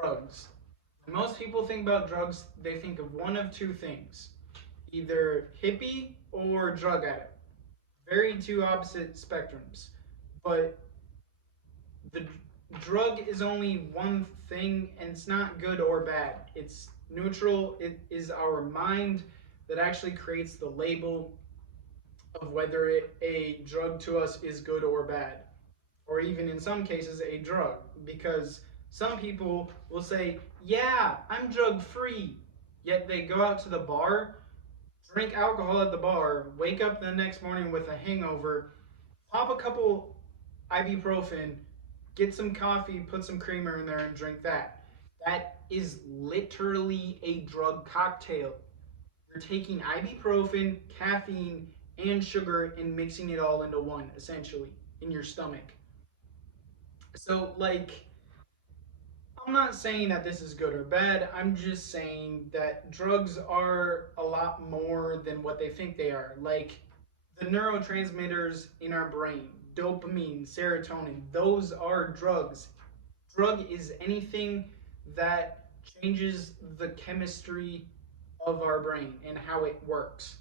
drugs. When most people think about drugs, they think of one of two things, either hippie or drug addict. Very two opposite spectrums. But the drug is only one thing, and it's not good or bad. It's neutral. It is our mind that actually creates the label of whether a drug to us is good or bad, or even in some cases a drug, because some people will say, yeah, I'm drug free, yet they go out to the bar, drink alcohol at the bar, wake up the next morning with a hangover, pop a couple ibuprofen, get some coffee, put some creamer in there, and drink that. That is literally a drug cocktail. You're taking ibuprofen, caffeine, and sugar and mixing it all into one, essentially, in your stomach. So, like, I'm not saying that this is good or bad. I'm just saying that drugs are a lot more than what they think they are. Like, the neurotransmitters in our brain, dopamine, serotonin, those are drugs. Drug is anything that changes the chemistry of our brain and how it works.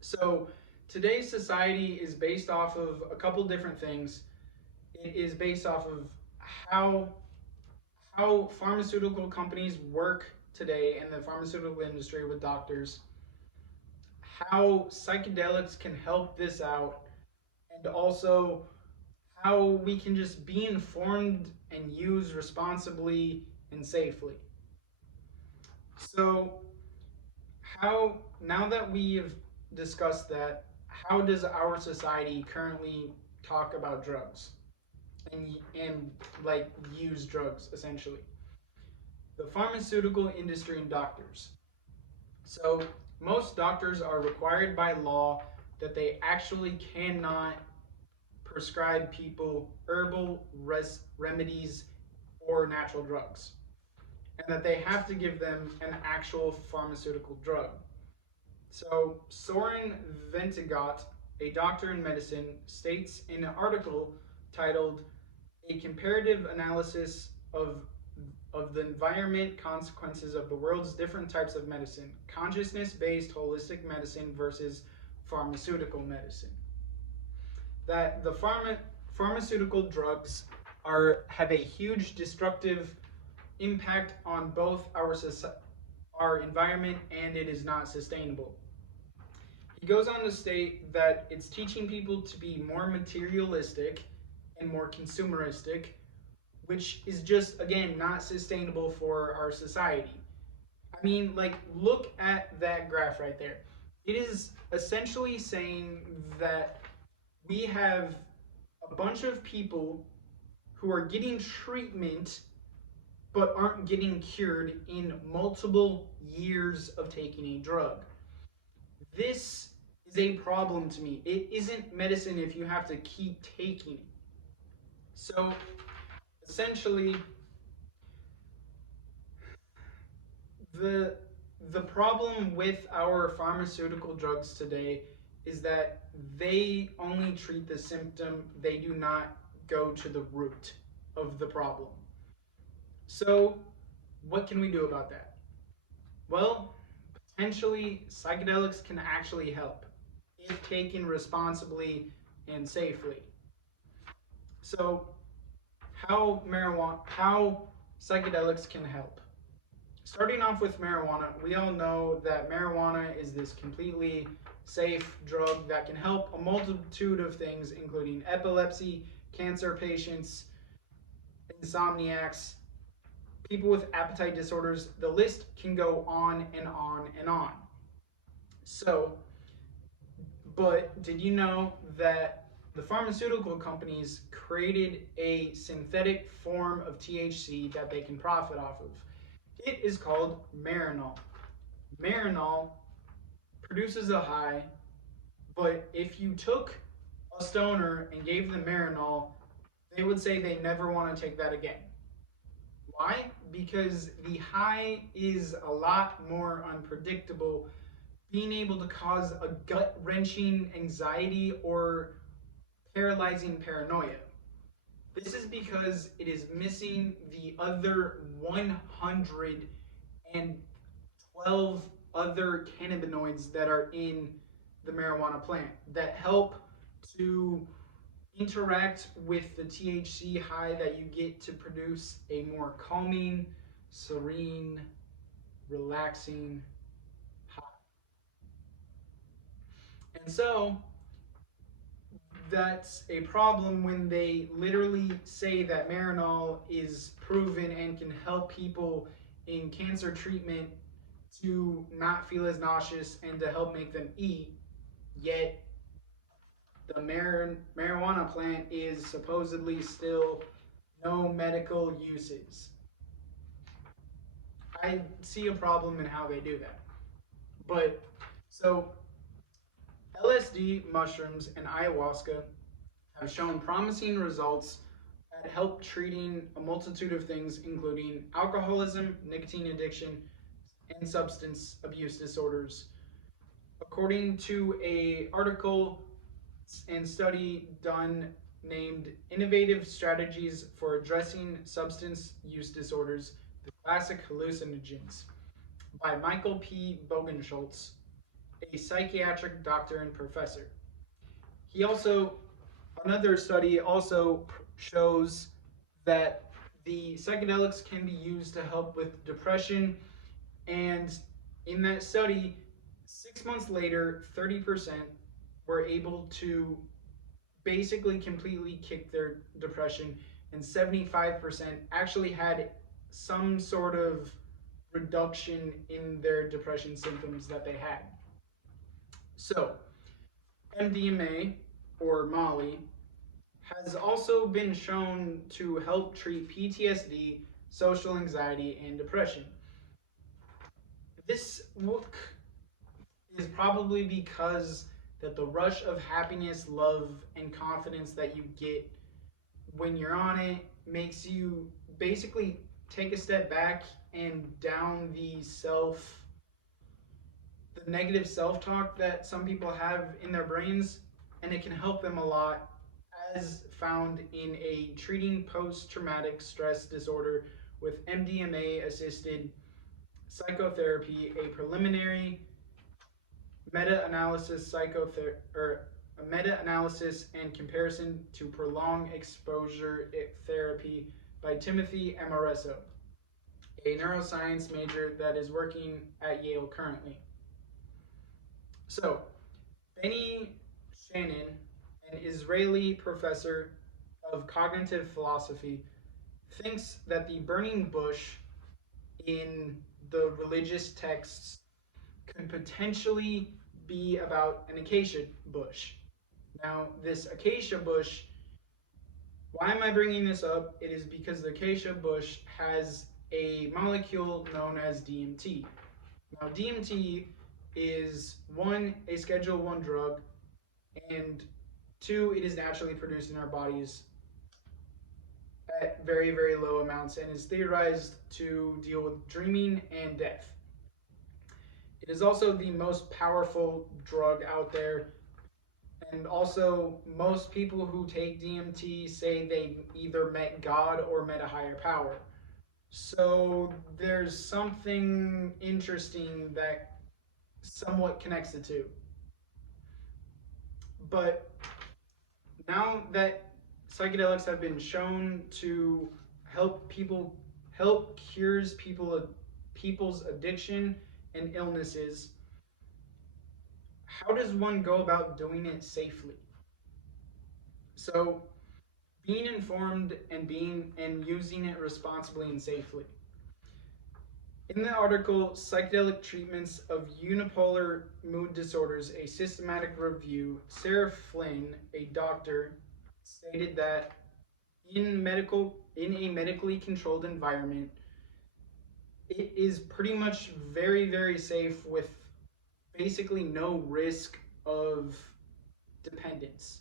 So today's society is based off of a couple different things. It is based off of how how pharmaceutical companies work today in the pharmaceutical industry with doctors, how psychedelics can help this out, and also how we can just be informed and use responsibly and safely. So, how now that we have discussed that, how does our society currently talk about drugs and like use drugs essentially? The pharmaceutical industry and doctors. So, most doctors are required by law that they actually cannot prescribe people herbal remedies or natural drugs, and that they have to give them an actual pharmaceutical drug. So, Soren Ventegot, a doctor in medicine, states in an article titled A Comparative Analysis of the Environment Consequences of the World's Different Types of Medicine, Consciousness Based Holistic Medicine versus Pharmaceutical Medicine, that the pharmaceutical drugs have a huge destructive impact on both our environment, and it is not sustainable. He goes on to state that it's teaching people to be more materialistic and more consumeristic, which is just, again, not sustainable for our society. I mean, like, look at that graph right there. It is essentially saying that we have a bunch of people who are getting treatment but aren't getting cured in multiple years of taking a drug. This is a problem to me. It isn't medicine if you have to keep taking it. So essentially, the the problem with our pharmaceutical drugs today is that they only treat the symptom, they do not go to the root of the problem. So, what can we do about that? Well, potentially psychedelics can actually help if taken responsibly and safely. So, how psychedelics can help. Starting off with marijuana, we all know that marijuana is this completely safe drug that can help a multitude of things, including epilepsy, cancer patients, insomniacs, people with appetite disorders. The list can go on and on and on. So, but did you know that the pharmaceutical companies created a synthetic form of THC that they can profit off of? It is called Marinol. Marinol produces a high, but if you took a stoner and gave them Marinol, they would say they never want to take that again. Why? Because the high is a lot more unpredictable, being able to cause a gut-wrenching anxiety or paralyzing paranoia. This is because it is missing the other 112 other cannabinoids that are in the marijuana plant that help to interact with the THC high that you get to produce a more calming, serene, relaxing high. And so that's a problem when they literally say that Marinol is proven and can help people in cancer treatment to not feel as nauseous and to help make them eat, yet the marijuana plant is supposedly still no medical uses. I see a problem in how they do that. But so LSD, mushrooms, and ayahuasca have shown promising results that help treating a multitude of things, including alcoholism, nicotine addiction, and substance abuse disorders. According to a article and study done named Innovative Strategies for Addressing Substance Use Disorders, the Classic Hallucinogens, by Michael P. Bogenschultz, a psychiatric doctor and professor. He also, another study also shows that the psychedelics can be used to help with depression, and in that study, 6 months later, 30% were able to basically completely kick their depression, and 75% actually had some sort of reduction in their depression symptoms that they had. So, MDMA, or Molly, has also been shown to help treat PTSD, social anxiety, and depression. This is probably because that the rush of happiness, love, and confidence that you get when you're on it makes you basically take a step back and down the negative self-talk that some people have in their brains, and it can help them a lot, as found in a treating post-traumatic stress disorder with MDMA assisted psychotherapy, a preliminary meta-analysis a meta-analysis and comparison to prolonged exposure therapy by Timothy Amoreso, a neuroscience major that is working at Yale currently. So, Benny Shannon, an Israeli professor of cognitive philosophy, thinks that the burning bush in the religious texts could potentially be about an acacia bush. Now, this acacia bush, why am I bringing this up? It is because the acacia bush has a molecule known as DMT. Now, DMT is one, a Schedule 1 drug, and two, it is naturally produced in our bodies at very, very low amounts and is theorized to deal with dreaming and death. It is also the most powerful drug out there, and also most people who take DMT say they either met God or met a higher power. So there's something interesting that somewhat connects the two. But now that psychedelics have been shown to help cures people's addiction and illnesses, how does one go about doing it safely? So, being informed and using it responsibly and safely. In the article Psychedelic Treatments of Unipolar Mood Disorders, a Systematic Review, Sarah Flynn, a doctor, stated that in a medically controlled environment, it is pretty much very, very safe with basically no risk of dependence,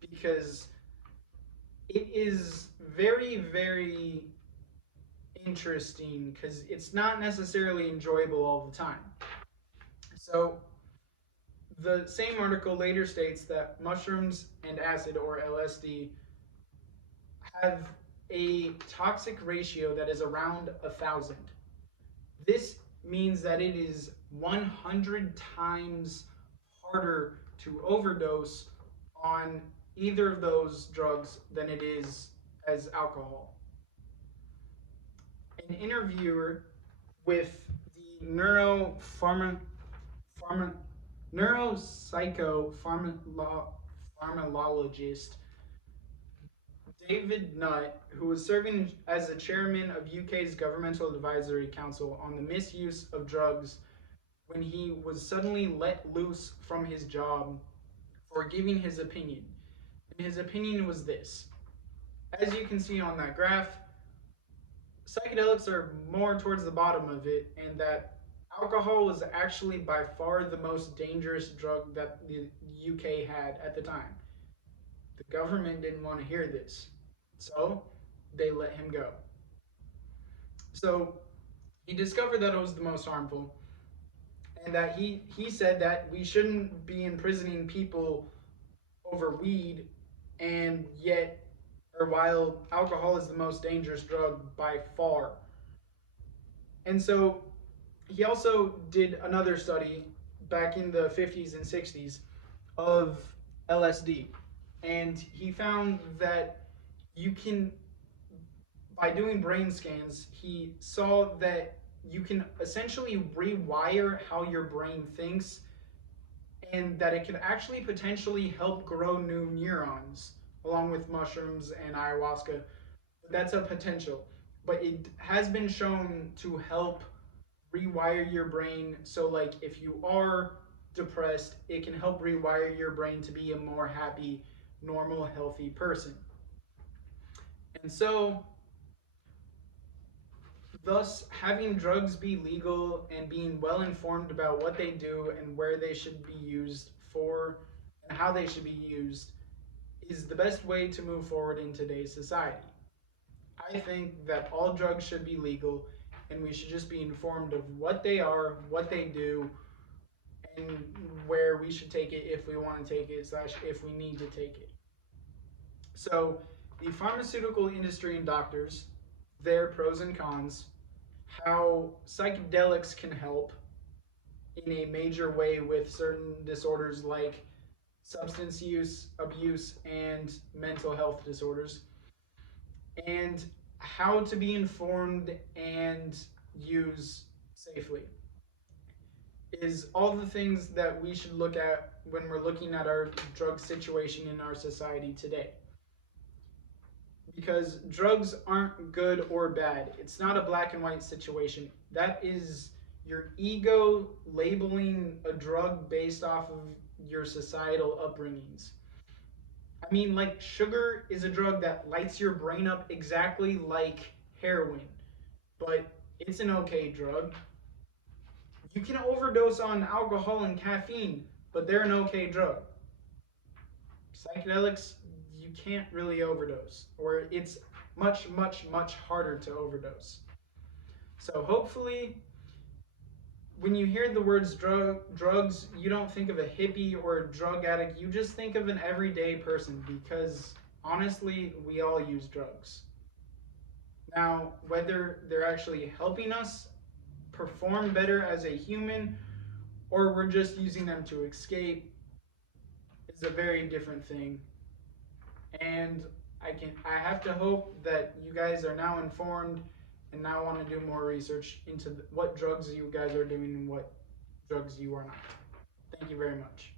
because it is very, very interesting because it's not necessarily enjoyable all the time. So, the same article later states that mushrooms and acid, or LSD, have a toxic ratio that is around 1,000. This means that it is 100 times harder to overdose on either of those drugs than it is as alcohol. An interviewer with the neuropsychopharmacologist David Nutt, who was serving as the chairman of UK's Governmental Advisory Council on the misuse of drugs when he was suddenly let loose from his job for giving his opinion. And his opinion was this. As you can see on that graph, psychedelics are more towards the bottom of it, and that alcohol was actually by far the most dangerous drug that the UK had at the time. The government didn't want to hear this, so they let him go. So he discovered that it was the most harmful, and that he said that we shouldn't be imprisoning people over weed, and yet, or while alcohol is the most dangerous drug by far. And so he also did another study back in the 50s and 60s of LSD. And he found that you can, by doing brain scans, he saw that you can essentially rewire how your brain thinks, and that it can actually potentially help grow new neurons along with mushrooms and ayahuasca. That's a potential. But it has been shown to help rewire your brain. So, like, if you are depressed, it can help rewire your brain to be a more happy, normal, healthy person. And so, thus, having drugs be legal and being well informed about what they do and where they should be used for and how they should be used is the best way to move forward in today's society. I think that all drugs should be legal, and we should just be informed of what they are, what they do, and where we should take it if we want to take it, / if we need to take it. So, the pharmaceutical industry and doctors, their pros and cons, how psychedelics can help in a major way with certain disorders like substance use, abuse, and mental health disorders, and how to be informed and use safely is all the things that we should look at when we're looking at our drug situation in our society today. Because drugs aren't good or bad. It's not a black and white situation. That is your ego labeling a drug based off of your societal upbringings. I mean, like, sugar is a drug that lights your brain up exactly like heroin, but it's an okay drug. You can overdose on alcohol and caffeine, but they're an okay drug. Psychedelics, you can't really overdose, or it's much, much, much harder to overdose. So hopefully, when you hear the words drugs, you don't think of a hippie or a drug addict. You just think of an everyday person, because honestly, we all use drugs. Now, whether they're actually helping us perform better as a human or we're just using them to escape is a very different thing. And I have to hope that you guys are now informed and now want to do more research into what drugs you guys are doing and what drugs you are not. Thank you very much.